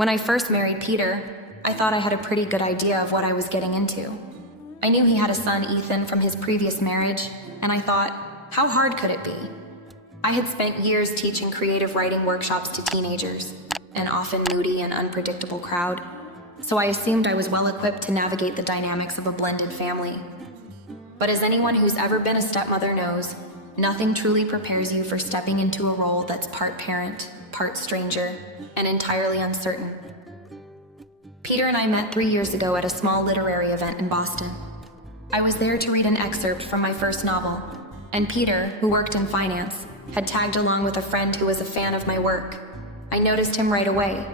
When I first married Peter, I thought I had a pretty good idea of what I was getting into. I knew he had a son, Ethan, from his previous marriage, and I thought, how hard could it be? I had spent years teaching creative writing workshops to teenagers, an often moody and unpredictable crowd, so I assumed I was well equipped to navigate the dynamics of a blended family. But as anyone who's ever been a stepmother knows, nothing truly prepares you for stepping into a role that's part parent, part stranger, and entirely uncertain. Peter and I met 3 years ago at a small literary event in Boston. I was there to read an excerpt from my first novel, and Peter, who worked in finance, had tagged along with a friend who was a fan of my work. I noticed him right away,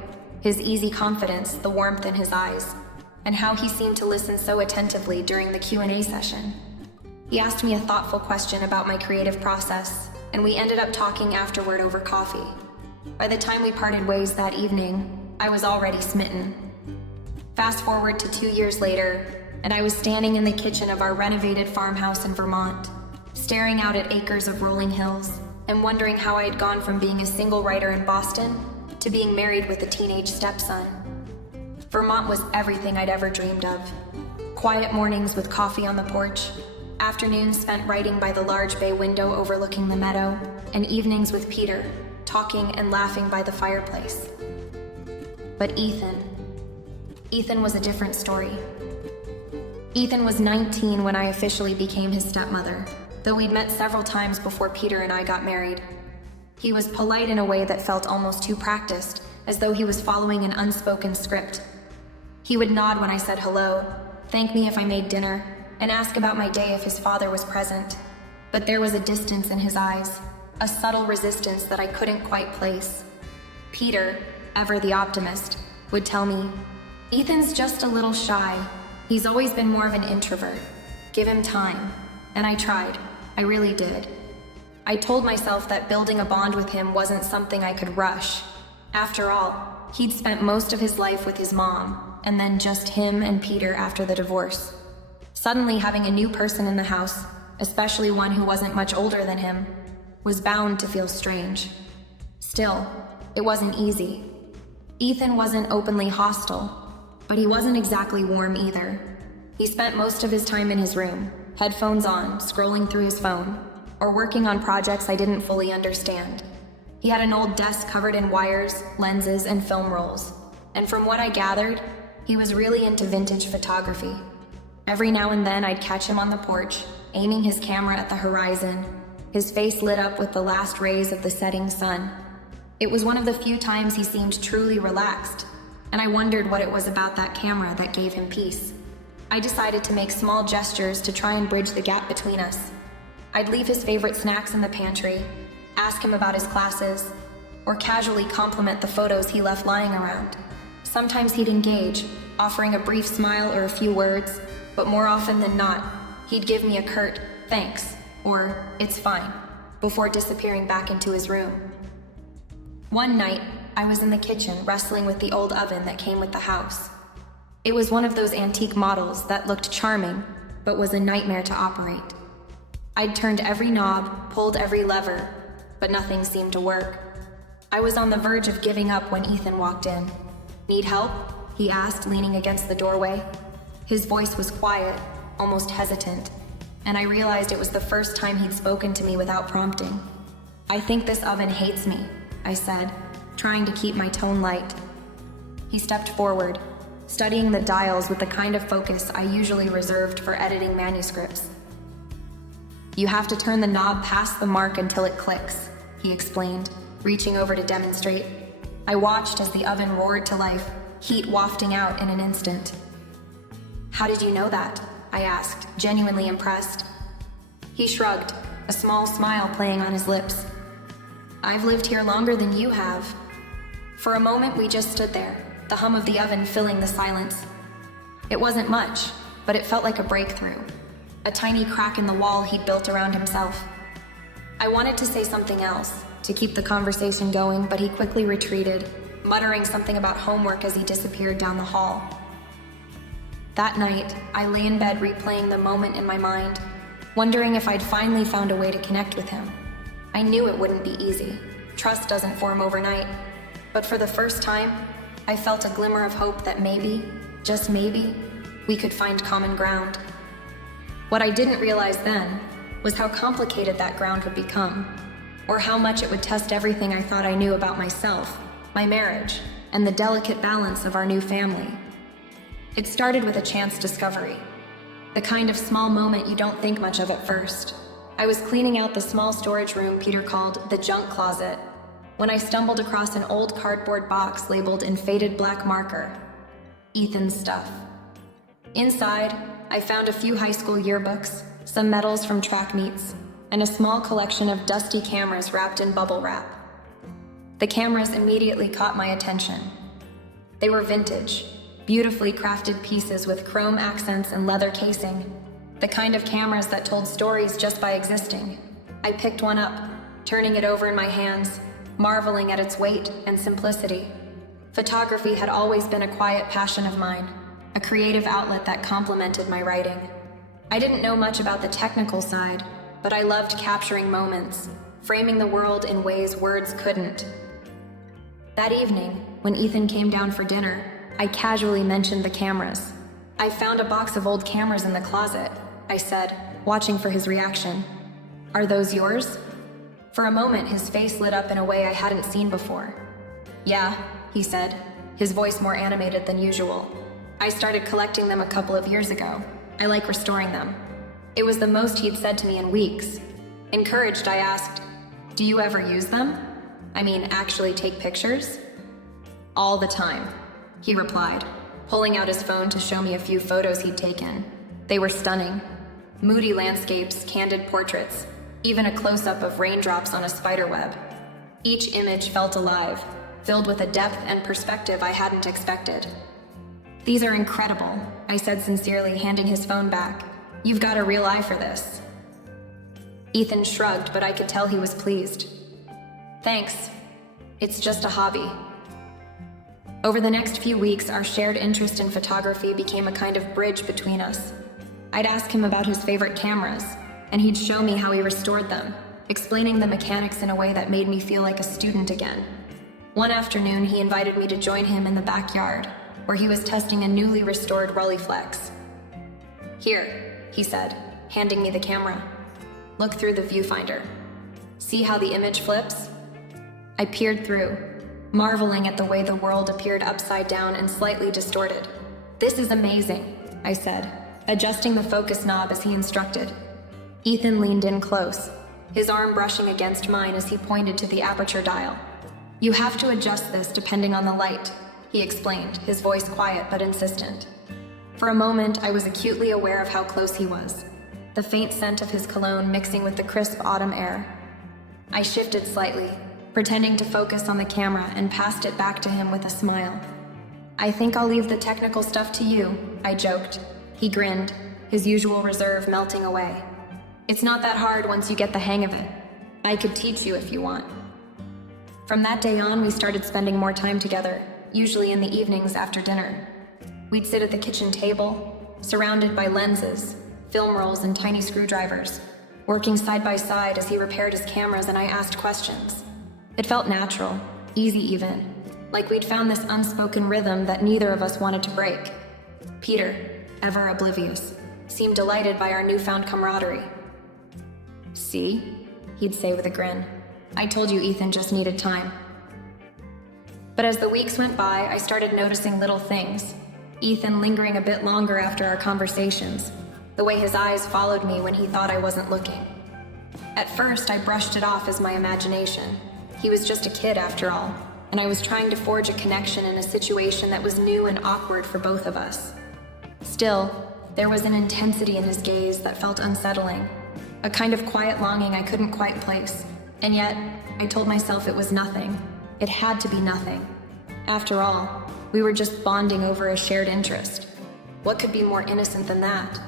his easy confidence, the warmth in his eyes, and how he seemed to listen so attentively during the Q&A session. He asked me a thoughtful question about my creative process, and we ended up talking afterward over coffee. By the time we parted ways that evening, I was already smitten. Fast forward to 2 years later, and I was standing in the kitchen of our renovated farmhouse in Vermont, staring out at acres of rolling hills, and wondering how I had gone from being a single writer in Boston to being married with a teenage stepson. Vermont was everything I'd ever dreamed of. Quiet mornings with coffee on the porch, afternoons spent writing by the large bay window overlooking the meadow, and evenings with Peter, talking and laughing by the fireplace. But Ethan was a different story. Ethan was 19 when I officially became his stepmother, though we'd met several times before Peter and I got married. He was polite in a way that felt almost too practiced, as though he was following an unspoken script. He would nod when I said hello, thank me if I made dinner, and ask about my day if his father was present. But there was a distance in his eyes, a subtle resistance that I couldn't quite place. Peter, ever the optimist, would tell me, "Ethan's just a little shy. He's always been more of an introvert. Give him time." And I tried. I really did. I told myself that building a bond with him wasn't something I could rush. After all, he'd spent most of his life with his mom, and then just him and Peter after the divorce. Suddenly having a new person in the house, especially one who wasn't much older than him, was bound to feel strange. Still, it wasn't easy. Ethan wasn't openly hostile, but he wasn't exactly warm either. He spent most of his time in his room, headphones on, scrolling through his phone, or working on projects I didn't fully understand. He had an old desk covered in wires, lenses, and film rolls, and from what I gathered, he was really into vintage photography. Every now and then I'd catch him on the porch, aiming his camera at the horizon, his face lit up with the last rays of the setting sun. It was one of the few times he seemed truly relaxed, and I wondered what it was about that camera that gave him peace. I decided to make small gestures to try and bridge the gap between us. I'd leave his favorite snacks in the pantry, ask him about his classes, or casually compliment the photos he left lying around. Sometimes he'd engage, offering a brief smile or a few words, but more often than not, he'd give me a curt, "Thanks," or "It's fine," before disappearing back into his room. One night, I was in the kitchen wrestling with the old oven that came with the house. It was one of those antique models that looked charming, but was a nightmare to operate. I'd turned every knob, pulled every lever, but nothing seemed to work. I was on the verge of giving up when Ethan walked in. "Need help?" he asked, leaning against the doorway. His voice was quiet, almost hesitant, and I realized it was the first time he'd spoken to me without prompting. "I think this oven hates me," I said, trying to keep my tone light. He stepped forward, studying the dials with the kind of focus I usually reserved for editing manuscripts. "You have to turn the knob past the mark until it clicks," he explained, reaching over to demonstrate. I watched as the oven roared to life, heat wafting out in an instant. "How did you know that?" I asked, genuinely impressed. He shrugged, a small smile playing on his lips. "I've lived here longer than you have." For a moment we just stood there, the hum of the oven filling the silence. It wasn't much, but it felt like a breakthrough, a tiny crack in the wall he'd built around himself. I wanted to say something else, to keep the conversation going, but he quickly retreated, muttering something about homework as he disappeared down the hall. That night, I lay in bed replaying the moment in my mind, wondering if I'd finally found a way to connect with him. I knew it wouldn't be easy. Trust doesn't form overnight. But for the first time, I felt a glimmer of hope that maybe, just maybe, we could find common ground. What I didn't realize then was how complicated that ground would become, or how much it would test everything I thought I knew about myself, my marriage, and the delicate balance of our new family. It started with a chance discovery, the kind of small moment you don't think much of at first. I was cleaning out the small storage room Peter called the junk closet when I stumbled across an old cardboard box labeled in faded black marker, Ethan's stuff. Inside, I found a few high school yearbooks, some medals from track meets, and a small collection of dusty cameras wrapped in bubble wrap. The cameras immediately caught my attention. They were vintage, beautifully crafted pieces with chrome accents and leather casing, the kind of cameras that told stories just by existing. I picked one up, turning it over in my hands, marveling at its weight and simplicity. Photography had always been a quiet passion of mine, a creative outlet that complemented my writing. I didn't know much about the technical side, but I loved capturing moments, framing the world in ways words couldn't. That evening, when Ethan came down for dinner, I casually mentioned the cameras. "I found a box of old cameras in the closet," I said, watching for his reaction. "Are those yours?" For a moment, his face lit up in a way I hadn't seen before. "Yeah," he said, his voice more animated than usual. "I started collecting them a couple of years ago. I like restoring them." It was the most he'd said to me in weeks. Encouraged, I asked, "Do you ever use them? I mean, actually take pictures?" "All the time," he replied, pulling out his phone to show me a few photos he'd taken. They were stunning. Moody landscapes, candid portraits, even a close-up of raindrops on a spiderweb. Each image felt alive, filled with a depth and perspective I hadn't expected. "These are incredible," I said sincerely, handing his phone back. "You've got a real eye for this." Ethan shrugged, but I could tell he was pleased. "Thanks. It's just a hobby." Over the next few weeks, our shared interest in photography became a kind of bridge between us. I'd ask him about his favorite cameras, and he'd show me how he restored them, explaining the mechanics in a way that made me feel like a student again. One afternoon, he invited me to join him in the backyard, where he was testing a newly restored Rolleiflex. "Here," he said, handing me the camera. "Look through the viewfinder. See how the image flips?" I peered through, marveling at the way the world appeared upside down and slightly distorted. "This is amazing," I said, adjusting the focus knob as he instructed. Ethan leaned in close, his arm brushing against mine as he pointed to the aperture dial. "You have to adjust this depending on the light," he explained, his voice quiet but insistent. For a moment, I was acutely aware of how close he was, the faint scent of his cologne mixing with the crisp autumn air. I shifted slightly, pretending to focus on the camera, and passed it back to him with a smile. "I think I'll leave the technical stuff to you," I joked. He grinned, his usual reserve melting away. "It's not that hard once you get the hang of it. I could teach you if you want." From that day on, we started spending more time together, usually in the evenings after dinner. We'd sit at the kitchen table, surrounded by lenses, film rolls, and tiny screwdrivers, working side by side as he repaired his cameras and I asked questions. It felt natural, easy even, like we'd found this unspoken rhythm that neither of us wanted to break. Peter, ever oblivious, seemed delighted by our newfound camaraderie. "See?" he'd say with a grin. "I told you Ethan just needed time." But as the weeks went by, I started noticing little things. Ethan lingering a bit longer after our conversations, the way his eyes followed me when he thought I wasn't looking. At first, I brushed it off as my imagination. He was just a kid after all, and I was trying to forge a connection in a situation that was new and awkward for both of us. Still, there was an intensity in his gaze that felt unsettling, a kind of quiet longing I couldn't quite place. And yet, I told myself it was nothing. It had to be nothing. After all, we were just bonding over a shared interest. What could be more innocent than that?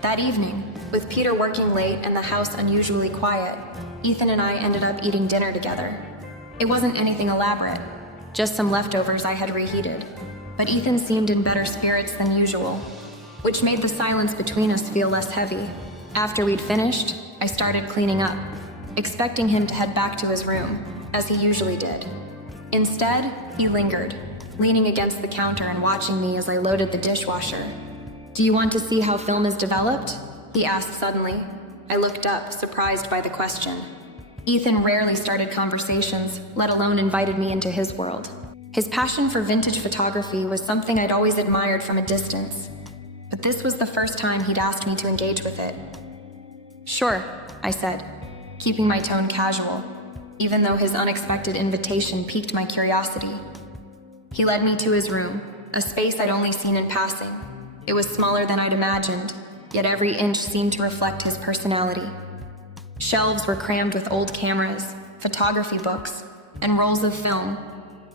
That evening, with Peter working late and the house unusually quiet, Ethan and I ended up eating dinner together. It wasn't anything elaborate, just some leftovers I had reheated. But Ethan seemed in better spirits than usual, which made the silence between us feel less heavy. After we'd finished, I started cleaning up, expecting him to head back to his room, as he usually did. Instead, he lingered, leaning against the counter and watching me as I loaded the dishwasher. "Do you want to see how film is developed?" he asked suddenly. I looked up, surprised by the question. Ethan rarely started conversations, let alone invited me into his world. His passion for vintage photography was something I'd always admired from a distance, but this was the first time he'd asked me to engage with it. "Sure," I said, keeping my tone casual, even though his unexpected invitation piqued my curiosity. He led me to his room, a space I'd only seen in passing. It was smaller than I'd imagined, yet every inch seemed to reflect his personality. Shelves were crammed with old cameras, photography books, and rolls of film,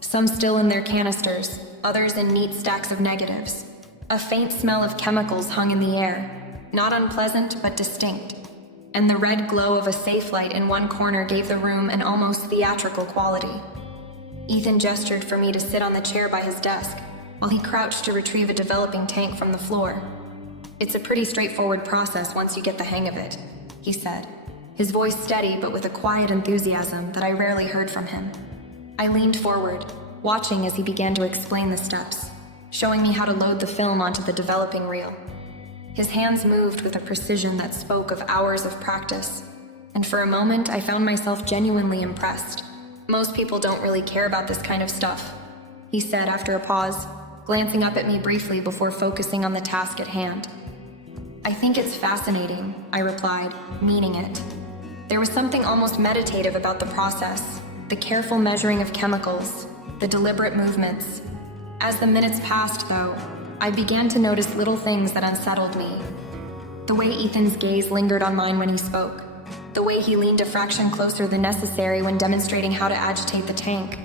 some still in their canisters, others in neat stacks of negatives. A faint smell of chemicals hung in the air, not unpleasant but distinct, and the red glow of a safe light in one corner gave the room an almost theatrical quality. Ethan gestured for me to sit on the chair by his desk, while he crouched to retrieve a developing tank from the floor. "It's a pretty straightforward process once you get the hang of it," he said, his voice steady but with a quiet enthusiasm that I rarely heard from him. I leaned forward, watching as he began to explain the steps, showing me how to load the film onto the developing reel. His hands moved with a precision that spoke of hours of practice, and for a moment I found myself genuinely impressed. "Most people don't really care about this kind of stuff," he said after a pause, glancing up at me briefly before focusing on the task at hand. "I think it's fascinating," I replied, meaning it. There was something almost meditative about the process, the careful measuring of chemicals, the deliberate movements. As the minutes passed, though, I began to notice little things that unsettled me. The way Ethan's gaze lingered on mine when he spoke, the way he leaned a fraction closer than necessary when demonstrating how to agitate the tank,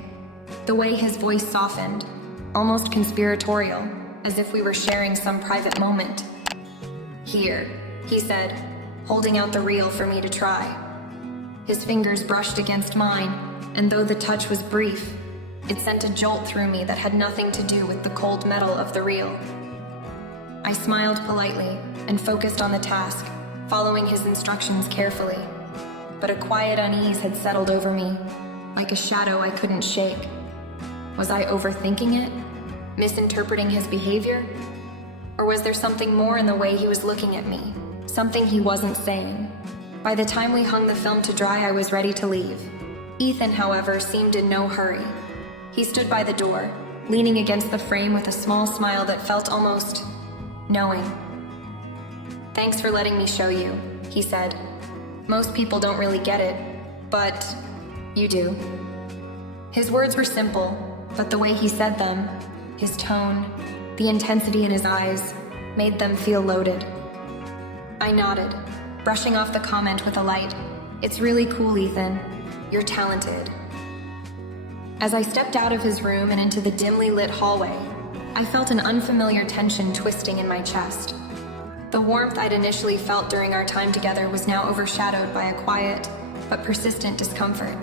the way his voice softened, almost conspiratorial, as if we were sharing some private moment. "Here," he said, holding out the reel for me to try. His fingers brushed against mine, and though the touch was brief, it sent a jolt through me that had nothing to do with the cold metal of the reel. I smiled politely and focused on the task, following his instructions carefully. But a quiet unease had settled over me, like a shadow I couldn't shake. Was I overthinking it? Misinterpreting his behavior? Or was there something more in the way he was looking at me? Something he wasn't saying? By the time we hung the film to dry, I was ready to leave. Ethan, however, seemed in no hurry. He stood by the door, leaning against the frame with a small smile that felt almost knowing. "Thanks for letting me show you," he said. "Most people don't really get it, but you do." His words were simple, but the way he said them, his tone, the intensity in his eyes, made them feel loaded. I nodded, brushing off the comment with a light. "It's really cool, Ethan. You're talented." As I stepped out of his room and into the dimly lit hallway, I felt an unfamiliar tension twisting in my chest. The warmth I'd initially felt during our time together was now overshadowed by a quiet but persistent discomfort.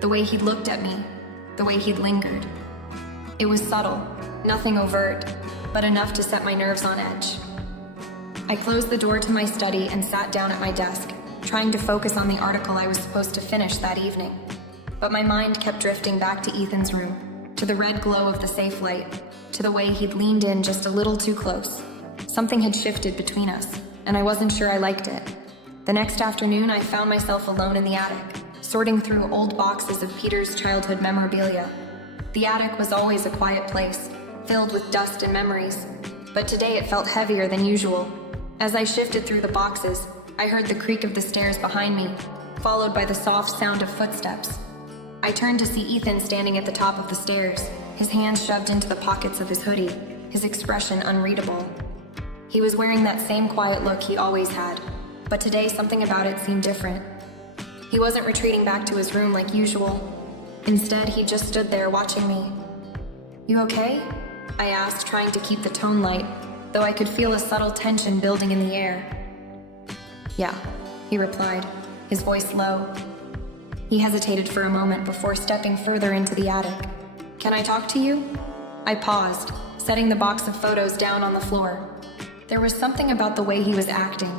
The way he'd looked at me, the way he'd lingered. It was subtle, nothing overt, but enough to set my nerves on edge. I closed the door to my study and sat down at my desk, trying to focus on the article I was supposed to finish that evening. But my mind kept drifting back to Ethan's room, to the red glow of the safe light, to the way he'd leaned in just a little too close. Something had shifted between us, and I wasn't sure I liked it. The next afternoon, I found myself alone in the attic, sorting through old boxes of Peter's childhood memorabilia. The attic was always a quiet place, filled with dust and memories, but today it felt heavier than usual. As I shifted through the boxes, I heard the creak of the stairs behind me, followed by the soft sound of footsteps. I turned to see Ethan standing at the top of the stairs, his hands shoved into the pockets of his hoodie, his expression unreadable. He was wearing that same quiet look he always had, but today something about it seemed different. He wasn't retreating back to his room like usual. Instead, he just stood there watching me. "You okay?" I asked, trying to keep the tone light, though I could feel a subtle tension building in the air. "Yeah," he replied, his voice low. He hesitated for a moment before stepping further into the attic. "Can I talk to you?" I paused, setting the box of photos down on the floor. There was something about the way he was acting,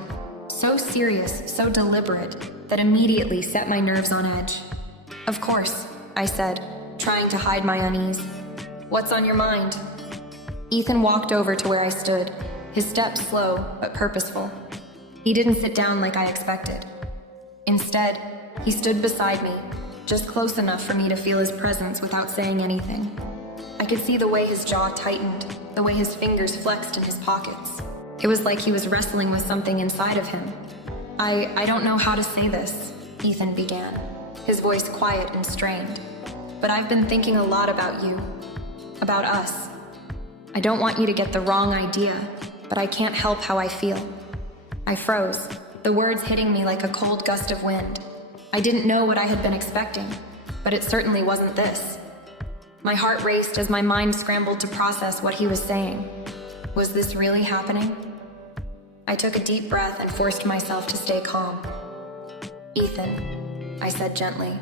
so serious, so deliberate, that immediately set my nerves on edge. "Of course," I said, trying to hide my unease. What's on your mind? Ethan walked over to where I stood, his steps slow but purposeful. He didn't sit down like I expected. Instead, he stood beside me, just close enough for me to feel his presence without saying anything. I could see the way his jaw tightened, the way his fingers flexed in his pockets. It was like he was wrestling with something inside of him. I don't know how to say this, Ethan began, his voice quiet and strained. But I've been thinking a lot about you, about us. I don't want you to get the wrong idea, but I can't help how I feel. I froze, the words hitting me like a cold gust of wind. I didn't know what I had been expecting, but it certainly wasn't this. My heart raced as my mind scrambled to process what he was saying. Was this really happening? I took a deep breath and forced myself to stay calm. Ethan, I said gently,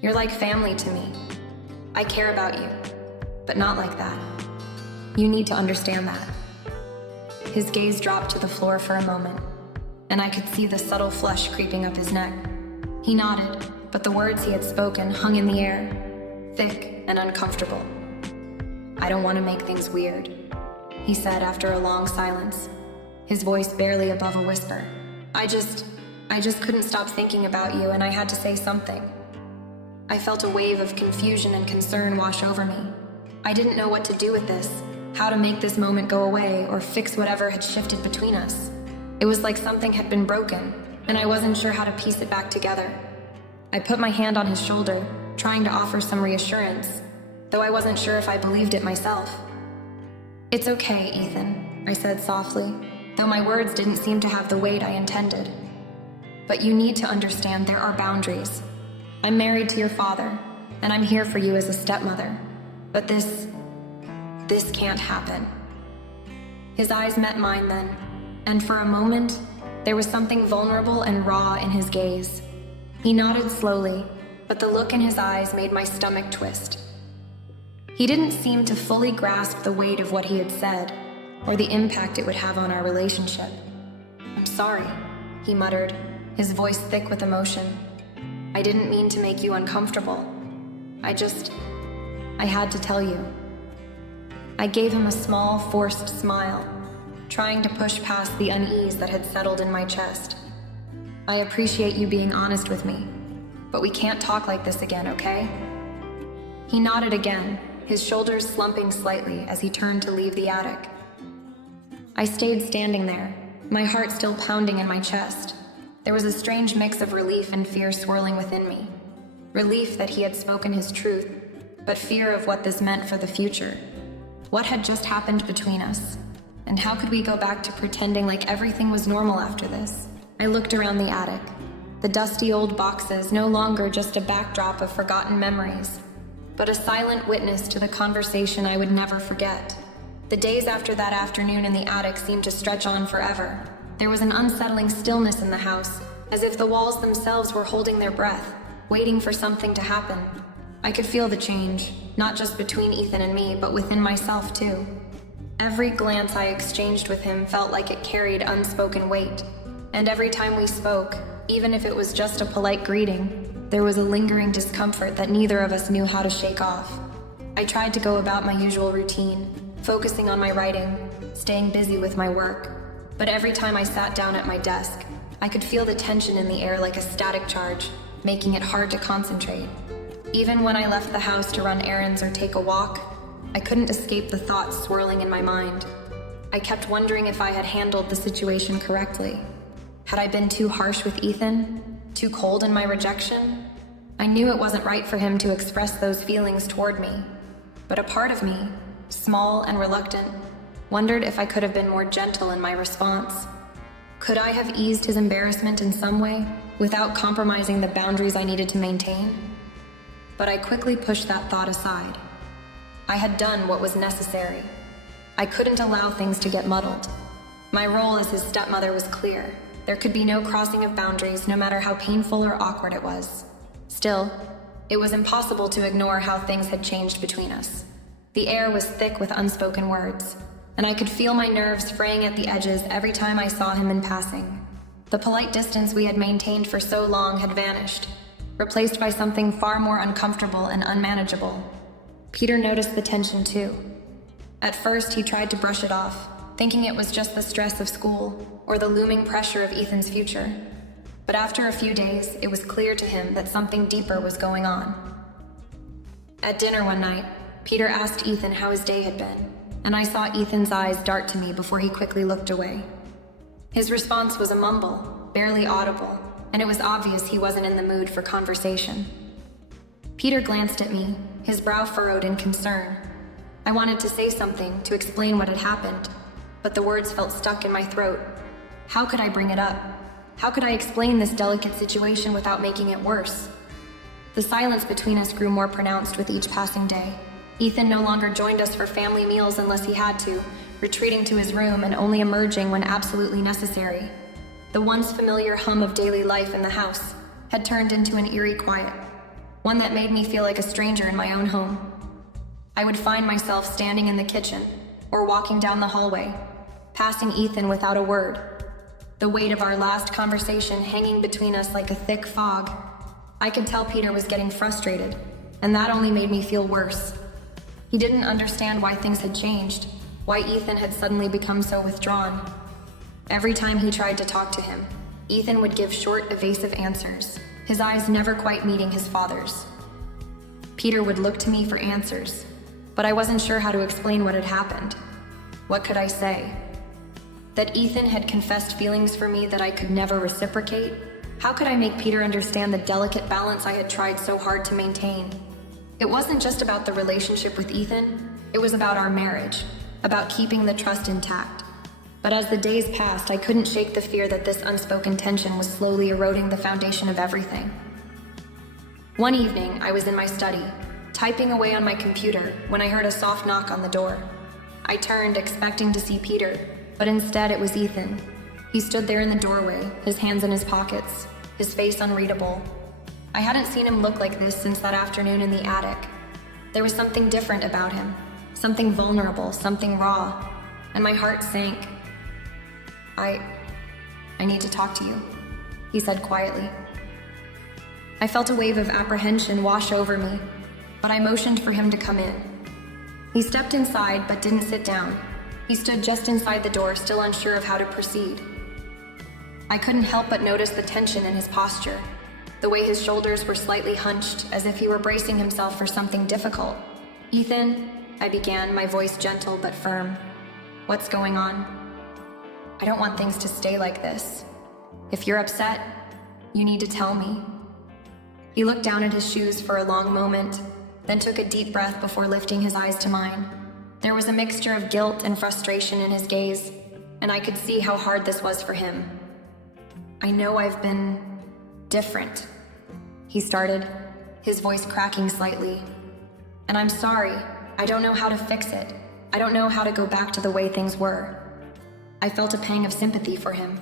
you're like family to me. I care about you, but not like that. You need to understand that. His gaze dropped to the floor for a moment, and I could see the subtle flush creeping up his neck. He nodded, but the words he had spoken hung in the air, thick and uncomfortable. I don't want to make things weird, he said after a long silence, his voice barely above a whisper. I just couldn't stop thinking about you, and I had to say something. I felt a wave of confusion and concern wash over me. I didn't know what to do with this, how to make this moment go away or fix whatever had shifted between us. It was like something had been broken, and I wasn't sure how to piece it back together. I put my hand on his shoulder, trying to offer some reassurance, though I wasn't sure if I believed it myself. It's okay, Ethan, I said softly, though my words didn't seem to have the weight I intended. But you need to understand there are boundaries. I'm married to your father, and I'm here for you as a stepmother. But this can't happen. His eyes met mine then, and for a moment, there was something vulnerable and raw in his gaze. He nodded slowly, but the look in his eyes made my stomach twist. He didn't seem to fully grasp the weight of what he had said, or the impact it would have on our relationship. I'm sorry, he muttered, his voice thick with emotion. I didn't mean to make you uncomfortable. I had to tell you. I gave him a small, forced smile, trying to push past the unease that had settled in my chest. I appreciate you being honest with me, but we can't talk like this again, okay? He nodded again, his shoulders slumping slightly as he turned to leave the attic. I stayed standing there, my heart still pounding in my chest. There was a strange mix of relief and fear swirling within me. Relief that he had spoken his truth, but fear of what this meant for the future. What had just happened between us? And how could we go back to pretending like everything was normal after this? I looked around the attic. The dusty old boxes, no longer just a backdrop of forgotten memories, but a silent witness to the conversation I would never forget. The days after that afternoon in the attic seemed to stretch on forever. There was an unsettling stillness in the house, as if the walls themselves were holding their breath, waiting for something to happen. I could feel the change, not just between Ethan and me, but within myself too. Every glance I exchanged with him felt like it carried unspoken weight, and every time we spoke, even if it was just a polite greeting, there was a lingering discomfort that neither of us knew how to shake off. I tried to go about my usual routine, focusing on my writing, staying busy with my work. But every time I sat down at my desk, I could feel the tension in the air like a static charge, making it hard to concentrate. Even when I left the house to run errands or take a walk, I couldn't escape the thoughts swirling in my mind. I kept wondering if I had handled the situation correctly. Had I been too harsh with Ethan? Too cold in my rejection? I knew it wasn't right for him to express those feelings toward me. But a part of me, small and reluctant, wondered if I could have been more gentle in my response. Could I have eased his embarrassment in some way, without compromising the boundaries I needed to maintain? But I quickly pushed that thought aside. I had done what was necessary. I couldn't allow things to get muddled. My role as his stepmother was clear. There could be no crossing of boundaries, no matter how painful or awkward it was. Still, it was impossible to ignore how things had changed between us. The air was thick with unspoken words, and I could feel my nerves fraying at the edges every time I saw him in passing. The polite distance we had maintained for so long had vanished, replaced by something far more uncomfortable and unmanageable. Peter noticed the tension too. At first, he tried to brush it off, thinking it was just the stress of school or the looming pressure of Ethan's future. But after a few days, it was clear to him that something deeper was going on. At dinner one night, Peter asked Ethan how his day had been, and I saw Ethan's eyes dart to me before he quickly looked away. His response was a mumble, barely audible, and it was obvious he wasn't in the mood for conversation. Peter glanced at me, his brow furrowed in concern. I wanted to say something to explain what had happened, but the words felt stuck in my throat. How could I bring it up? How could I explain this delicate situation without making it worse? The silence between us grew more pronounced with each passing day. Ethan no longer joined us for family meals unless he had to, retreating to his room and only emerging when absolutely necessary. The once familiar hum of daily life in the house had turned into an eerie quiet, one that made me feel like a stranger in my own home. I would find myself standing in the kitchen or walking down the hallway, passing Ethan without a word, the weight of our last conversation hanging between us like a thick fog. I could tell Peter was getting frustrated, and that only made me feel worse. He didn't understand why things had changed, why Ethan had suddenly become so withdrawn. Every time he tried to talk to him, Ethan would give short, evasive answers, his eyes never quite meeting his father's. Peter would look to me for answers, but I wasn't sure how to explain what had happened. What could I say? That Ethan had confessed feelings for me that I could never reciprocate? How could I make Peter understand the delicate balance I had tried so hard to maintain? It wasn't just about the relationship with Ethan, it was about our marriage, about keeping the trust intact. But as the days passed, I couldn't shake the fear that this unspoken tension was slowly eroding the foundation of everything. One evening, I was in my study, typing away on my computer, when I heard a soft knock on the door. I turned, expecting to see Peter, but instead it was Ethan. He stood there in the doorway, his hands in his pockets, his face unreadable. I hadn't seen him look like this since that afternoon in the attic. There was something different about him, something vulnerable, something raw, and my heart sank. I need to talk to you, he said quietly. I felt a wave of apprehension wash over me, but I motioned for him to come in. He stepped inside but didn't sit down. He stood just inside the door, still unsure of how to proceed. I couldn't help but notice the tension in his posture, the way his shoulders were slightly hunched, as if he were bracing himself for something difficult. Ethan, I began, my voice gentle but firm. What's going on? I don't want things to stay like this. If you're upset, you need to tell me. He looked down at his shoes for a long moment, then took a deep breath before lifting his eyes to mine. There was a mixture of guilt and frustration in his gaze, and I could see how hard this was for him. I know I've been different, he started, his voice cracking slightly. And I'm sorry, I don't know how to fix it. I don't know how to go back to the way things were. I felt a pang of sympathy for him.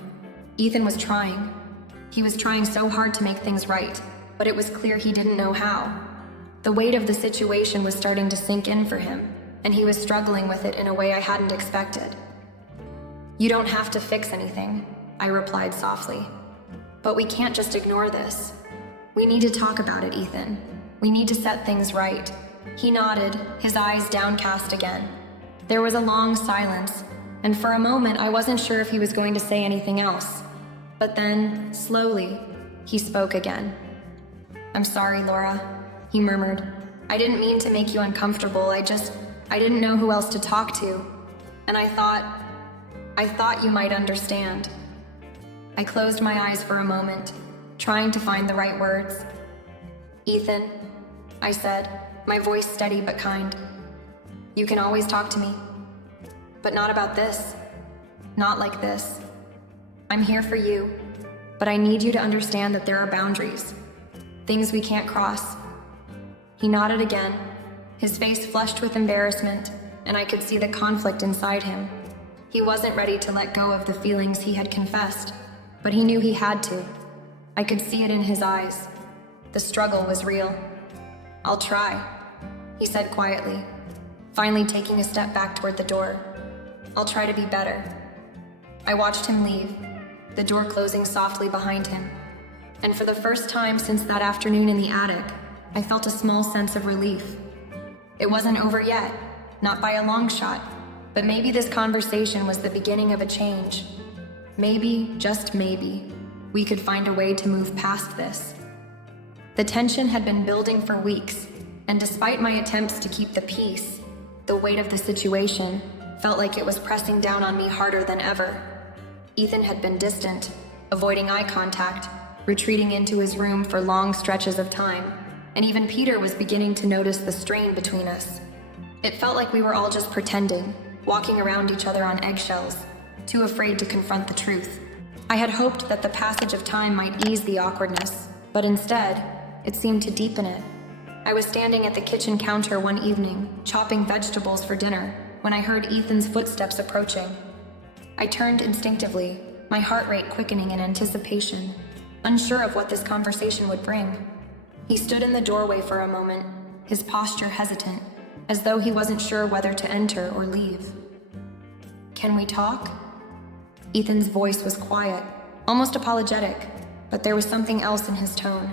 Ethan was trying. He was trying so hard to make things right, but it was clear he didn't know how. The weight of the situation was starting to sink in for him, and he was struggling with it in a way I hadn't expected. You don't have to fix anything, I replied softly. But we can't just ignore this. We need to talk about it, Ethan. We need to set things right. He nodded, his eyes downcast again. There was a long silence, and for a moment I wasn't sure if he was going to say anything else. But then, slowly, he spoke again. I'm sorry, Laura, he murmured. I didn't mean to make you uncomfortable. I didn't know who else to talk to. And I thought you might understand. I closed my eyes for a moment, trying to find the right words. Ethan, I said, my voice steady but kind. You can always talk to me. But not about this. Not like this. I'm here for you, but I need you to understand that there are boundaries. Things we can't cross. He nodded again, his face flushed with embarrassment, and I could see the conflict inside him. He wasn't ready to let go of the feelings he had confessed, but he knew he had to. I could see it in his eyes. The struggle was real. I'll try, he said quietly, finally taking a step back toward the door. I'll try to be better. I watched him leave, the door closing softly behind him. And for the first time since that afternoon in the attic, I felt a small sense of relief. It wasn't over yet, not by a long shot, but maybe this conversation was the beginning of a change. Maybe, just maybe, we could find a way to move past this. The tension had been building for weeks, and despite my attempts to keep the peace, the weight of the situation felt like it was pressing down on me harder than ever. Ethan had been distant, avoiding eye contact, retreating into his room for long stretches of time, and even Peter was beginning to notice the strain between us. It felt like we were all just pretending, walking around each other on eggshells, too afraid to confront the truth. I had hoped that the passage of time might ease the awkwardness, but instead, it seemed to deepen it. I was standing at the kitchen counter one evening, chopping vegetables for dinner, when I heard Ethan's footsteps approaching. I turned instinctively, my heart rate quickening in anticipation, unsure of what this conversation would bring. He stood in the doorway for a moment, his posture hesitant, as though he wasn't sure whether to enter or leave. "Can we talk?" Ethan's voice was quiet, almost apologetic, but there was something else in his tone,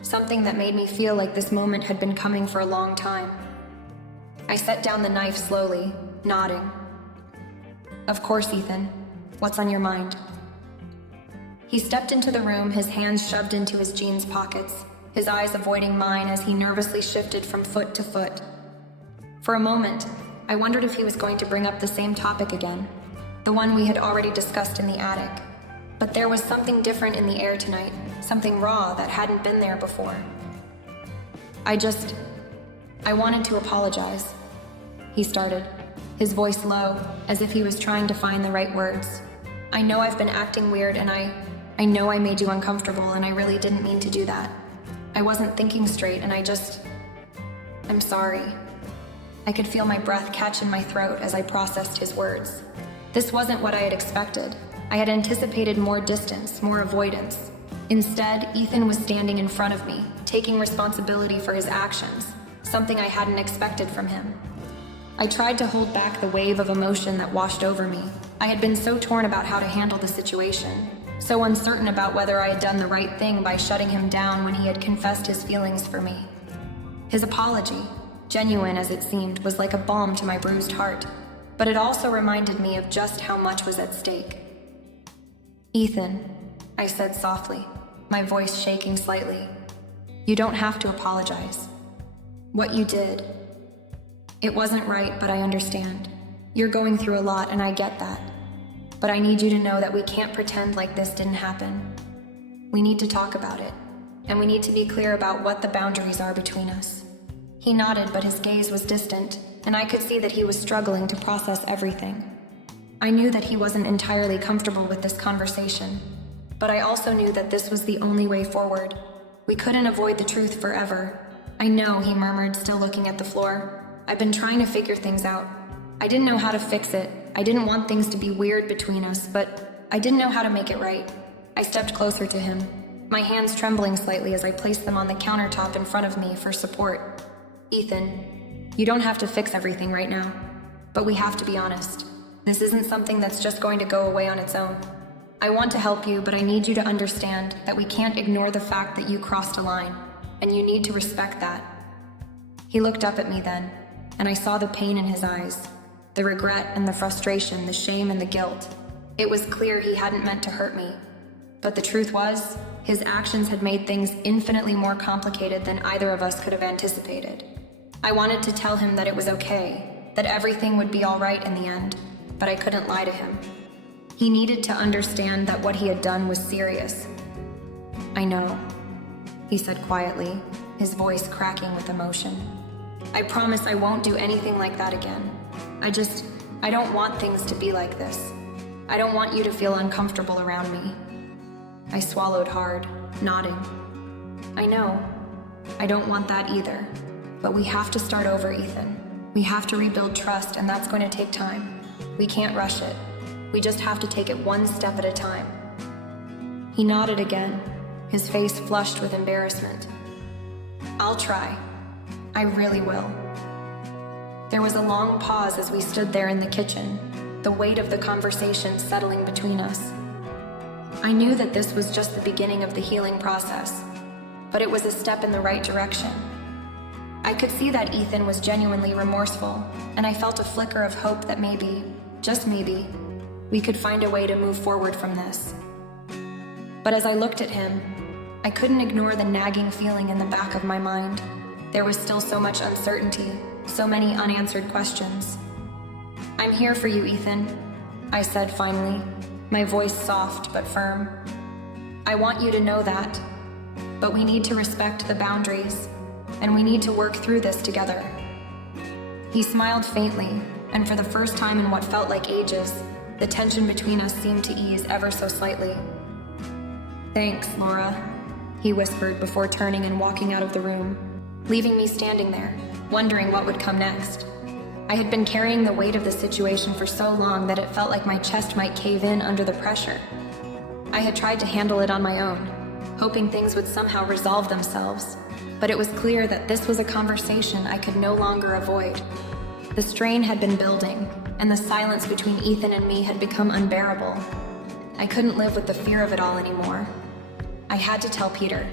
something that made me feel like this moment had been coming for a long time. I set down the knife slowly, nodding. "Of course, Ethan. What's on your mind?" He stepped into the room, his hands shoved into his jeans pockets, his eyes avoiding mine as he nervously shifted from foot to foot. For a moment, I wondered if he was going to bring up the same topic again, the one we had already discussed in the attic. But there was something different in the air tonight, something raw that hadn't been there before. I wanted to apologize," he started, his voice low, as if he was trying to find the right words. "I know I've been acting weird, and I know I made you uncomfortable, and I really didn't mean to do that. I wasn't thinking straight, and I'm sorry." I could feel my breath catch in my throat as I processed his words. This wasn't what I had expected. I had anticipated more distance, more avoidance. Instead, Ethan was standing in front of me, taking responsibility for his actions, something I hadn't expected from him. I tried to hold back the wave of emotion that washed over me. I had been so torn about how to handle the situation, so uncertain about whether I had done the right thing by shutting him down when he had confessed his feelings for me. His apology, genuine as it seemed, was like a balm to my bruised heart, but it also reminded me of just how much was at stake. "Ethan," I said softly, my voice shaking slightly, "you don't have to apologize. What you did, it wasn't right, but I understand. You're going through a lot, and I get that. But I need you to know that we can't pretend like this didn't happen. We need to talk about it, and we need to be clear about what the boundaries are between us." He nodded, but his gaze was distant, and I could see that he was struggling to process everything. I knew that he wasn't entirely comfortable with this conversation, but I also knew that this was the only way forward. We couldn't avoid the truth forever. "I know," he murmured, still looking at the floor. "I've been trying to figure things out. I didn't know how to fix it. I didn't want things to be weird between us, but I didn't know how to make it right." I stepped closer to him, my hands trembling slightly as I placed them on the countertop in front of me for support. "Ethan, you don't have to fix everything right now, but we have to be honest. This isn't something that's just going to go away on its own. I want to help you, but I need you to understand that we can't ignore the fact that you crossed a line, and you need to respect that." He looked up at me then, and I saw the pain in his eyes, the regret and the frustration, the shame and the guilt. It was clear he hadn't meant to hurt me, but the truth was, his actions had made things infinitely more complicated than either of us could have anticipated. I wanted to tell him that it was okay, that everything would be all right in the end, but I couldn't lie to him. He needed to understand that what he had done was serious. "I know," he said quietly, his voice cracking with emotion. "I promise I won't do anything like that again. I don't want things to be like this. I don't want you to feel uncomfortable around me." I swallowed hard, nodding. "I know. I don't want that either. But we have to start over, Ethan. We have to rebuild trust, and that's going to take time. We can't rush it. We just have to take it one step at a time." He nodded again, his face flushed with embarrassment. "I'll try. I really will." There was a long pause as we stood there in the kitchen, the weight of the conversation settling between us. I knew that this was just the beginning of the healing process, but it was a step in the right direction. I I could see that Ethan was genuinely remorseful, and I felt a flicker of hope that maybe, just maybe, we could find a way to move forward from this. But as I looked at him, I couldn't ignore the nagging feeling in the back of my mind. There was still so much uncertainty, so many unanswered questions. "I'm here for you, Ethan," I said finally, my voice soft but firm. "I want you to know that, but we need to respect the boundaries, and we need to work through this together." He smiled faintly, and for the first time in what felt like ages, the tension between us seemed to ease ever so slightly. "Thanks, Laura," he whispered before turning and walking out of the room, leaving me standing there, wondering what would come next. I had been carrying the weight of the situation for so long that it felt like my chest might cave in under the pressure. I had tried to handle it on my own, hoping things would somehow resolve themselves, but it was clear that this was a conversation I could no longer avoid. The strain had been building, and the silence between Ethan and me had become unbearable. I couldn't live with the fear of it all anymore. I had to tell Peter.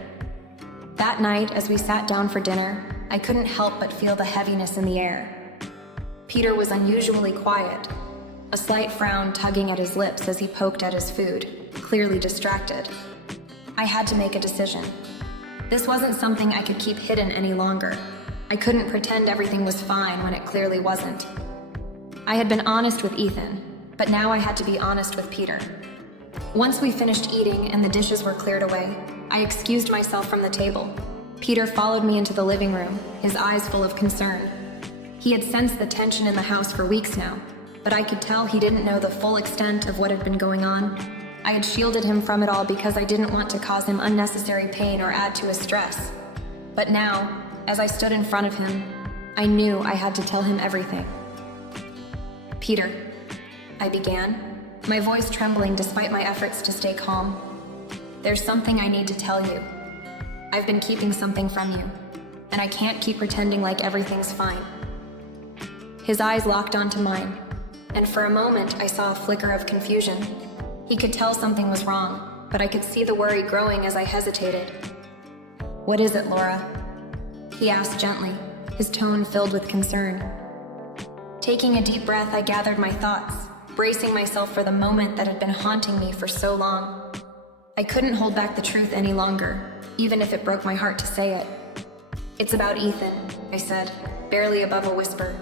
That night, as we sat down for dinner, I couldn't help but feel the heaviness in the air. Peter was unusually quiet, a slight frown tugging at his lips as he poked at his food, clearly distracted. I had to make a decision. This wasn't something I could keep hidden any longer. I couldn't pretend everything was fine when it clearly wasn't. I had been honest with Ethan, but now I had to be honest with Peter. Once we finished eating and the dishes were cleared away, I excused myself from the table. Peter followed me into the living room, his eyes full of concern. He had sensed the tension in the house for weeks now, but I could tell he didn't know the full extent of what had been going on. I had shielded him from it all because I didn't want to cause him unnecessary pain or add to his stress. But now, as I stood in front of him, I knew I had to tell him everything. "Peter," I began, my voice trembling despite my efforts to stay calm. "There's something I need to tell you. I've been keeping something from you, and I can't keep pretending like everything's fine." His eyes locked onto mine, and for a moment I saw a flicker of confusion. He could tell something was wrong, but I could see the worry growing as I hesitated. "What is it, Laura?" he asked gently, his tone filled with concern. Taking a deep breath, I gathered my thoughts, bracing myself for the moment that had been haunting me for so long. I couldn't hold back the truth any longer, even if it broke my heart to say it. "It's about Ethan," I said, barely above a whisper.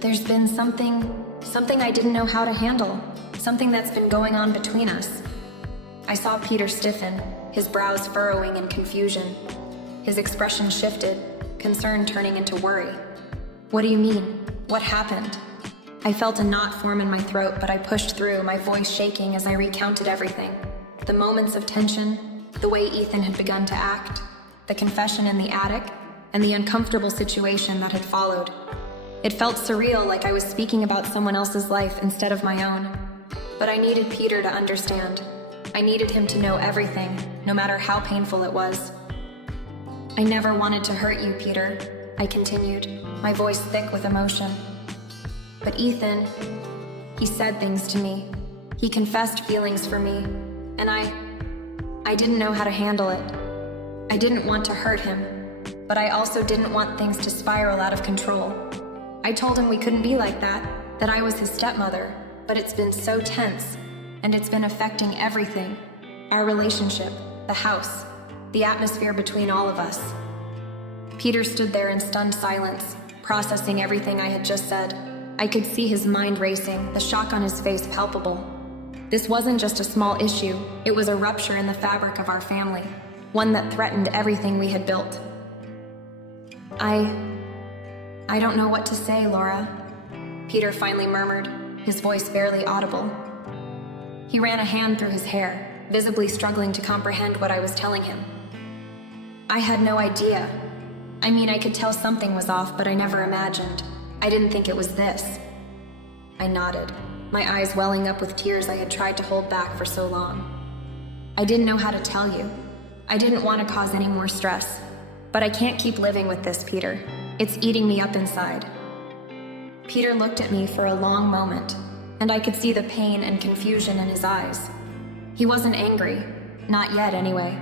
"There's been something I didn't know how to handle, something that's been going on between us." I saw Peter stiffen, his brows furrowing in confusion. His expression shifted, concern turning into worry. "What do you mean? What happened?" I felt a knot form in my throat, but I pushed through, my voice shaking as I recounted everything. The moments of tension, the way Ethan had begun to act, the confession in the attic, and the uncomfortable situation that had followed. It felt surreal, like I was speaking about someone else's life instead of my own. But I needed Peter to understand. I needed him to know everything, no matter how painful it was. "I never wanted to hurt you, Peter," I continued, my voice thick with emotion. "But Ethan, he said things to me. He confessed feelings for me, and I didn't know how to handle it. I didn't want to hurt him, but I also didn't want things to spiral out of control. I told him we couldn't be like that I was his stepmother, but it's been so tense, and it's been affecting everything. Our relationship, the house, the atmosphere between all of us." Peter stood there in stunned silence, processing everything I had just said. I could see his mind racing, the shock on his face palpable. This wasn't just a small issue, it was a rupture in the fabric of our family, one that threatened everything we had built. I don't know what to say, Laura," Peter finally murmured, his voice barely audible. He ran a hand through his hair, visibly struggling to comprehend what I was telling him. "I had no idea. I mean, I could tell something was off, but I never imagined. I didn't think it was this." I nodded, my eyes welling up with tears I had tried to hold back for so long. "I didn't know how to tell you. I didn't want to cause any more stress. But I can't keep living with this, Peter. It's eating me up inside." Peter looked at me for a long moment, and I could see the pain and confusion in his eyes. He wasn't angry, not yet anyway.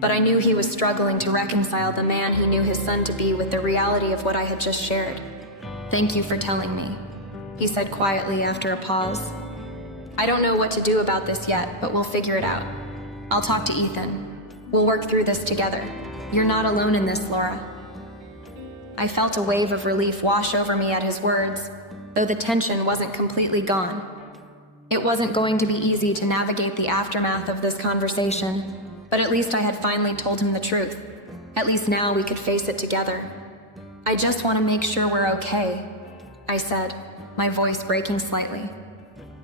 but I knew he was struggling to reconcile the man he knew his son to be with the reality of what I had just shared. "Thank you for telling me," he said quietly after a pause. "I don't know what to do about this yet, but we'll figure it out. I'll talk to Ethan. We'll work through this together. You're not alone in this, Laura." I felt a wave of relief wash over me at his words, though the tension wasn't completely gone. It wasn't going to be easy to navigate the aftermath of this conversation, but at least I had finally told him the truth. At least now we could face it together. "I just want to make sure we're okay," I said, my voice breaking slightly.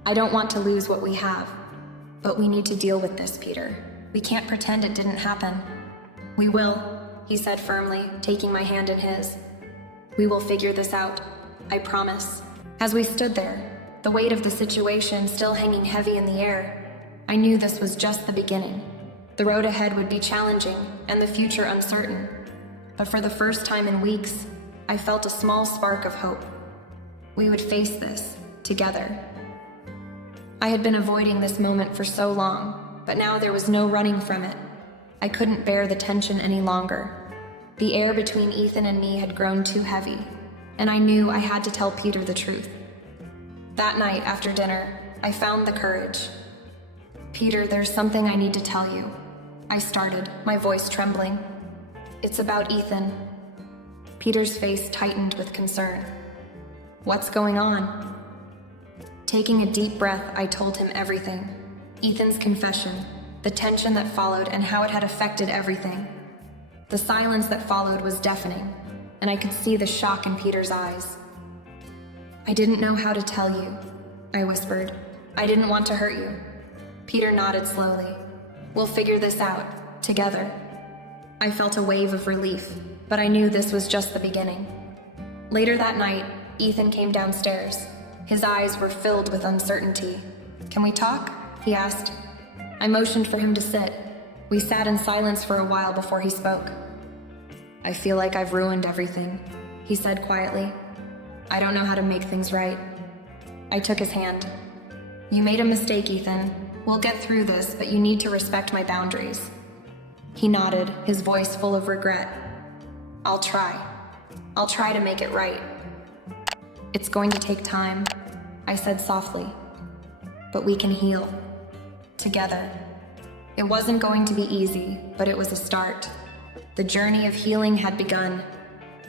"I don't want to lose what we have, but we need to deal with this, Peter. We can't pretend it didn't happen." "We will," he said firmly, taking my hand in his. "We will figure this out, I promise." As we stood there, the weight of the situation still hanging heavy in the air, I knew this was just the beginning. The road ahead would be challenging and the future uncertain. But for the first time in weeks, I felt a small spark of hope. We would face this together. I had been avoiding this moment for so long, but now there was no running from it. I couldn't bear the tension any longer. The air between Ethan and me had grown too heavy, and I knew I had to tell Peter the truth. That night after dinner, I found the courage. "Peter, there's something I need to tell you," I started, my voice trembling. "It's about Ethan." Peter's face tightened with concern. "What's going on?" Taking a deep breath, I told him everything. Ethan's confession, the tension that followed, and how it had affected everything. The silence that followed was deafening, and I could see the shock in Peter's eyes. "I didn't know how to tell you," I whispered. "I didn't want to hurt you." Peter nodded slowly. "We'll figure this out, together." I felt a wave of relief, but I knew this was just the beginning. Later that night, Ethan came downstairs. His eyes were filled with uncertainty. "Can we talk?" he asked. I motioned for him to sit. We sat in silence for a while before he spoke. "I feel like I've ruined everything," he said quietly. "I don't know how to make things right." I took his hand. "You made a mistake, Ethan. We'll get through this, but you need to respect my boundaries." He nodded, his voice full of regret. I'll try to make it right." "It's going to take time," I said softly. "But we can heal. Together." It wasn't going to be easy, but it was a start. The journey of healing had begun,